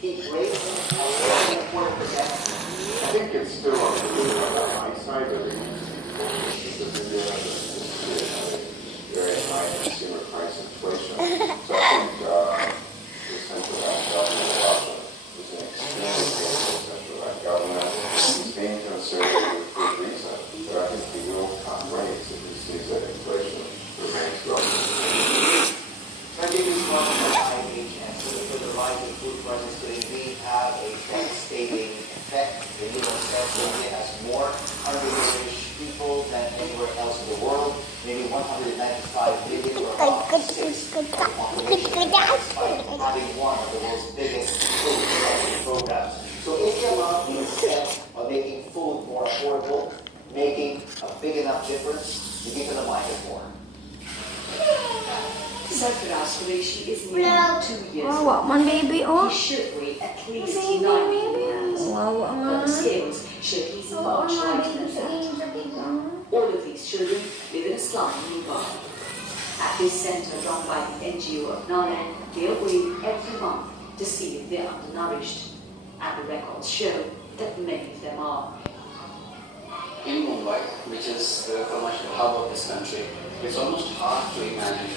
keep raising our important for them? I think it's still on the high side, but because India has a very high consumer price inflation. So I think the central bank government of Russia is an extremely capable central bank government. It's being conservative with good reason, but I think he will cut rates if he sees that inflation remains low. Prejudice from the IHS, for the rise of food prices today, we have a devastating effect. The U.S. says India has more undernourished people than anywhere else in the world. Maybe 195 million or about 6 of the population, despite having one of the world's biggest food production programs. So India alone, instead of making food more affordable, making a big enough difference, you give them the market more. Circular aspiration is nearly 2 years Wow, man baby, oh. He should weigh at least 9 pounds. Wow, But the scales show he's much lighter than that. All of these children live in a slum in Mumbai. At this centre run by the NGO of Nana, they are weighed every month to see if they are undernourished. And the records show that many of them are. In Mumbai, which is the commercial hub of this country, it's almost hard to imagine